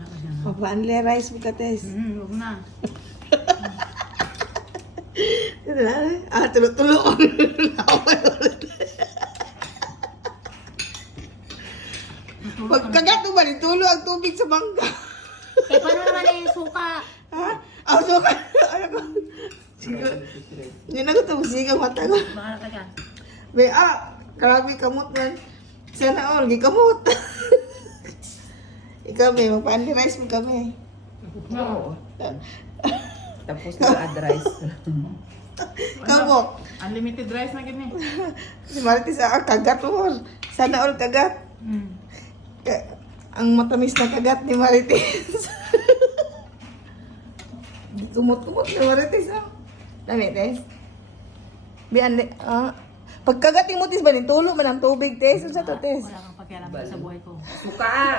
Wala ka dyan. Papaanli rice mo ka, Tess. Huwag na. Ito na. Tulo-tulo ko. Pagkagat mo ba, tulo ang tubig sa mangga. Paano naman yung suka? Ha? So ka. Ano ko? Hindi na ko ito. Sigang mata ko. Baka ka dyan. Grabe kamot man. Sana all, gikamot. Ikaw, may magpa-anli rice mo kami. Oo. Tapos na-add rice. Kamok. Unlimited rice na ganyan. Si Marites, kagat mo. Sana all kagat. Ang matamis na kagat ni Marites. Kumot-kumot ni Marites. Dami, Tess. Pagkagat ni Marites ba, tulo man ang tubig, Tess. Ano sa to, Tess? Wala kang pakialam sa buhay ko. Suka!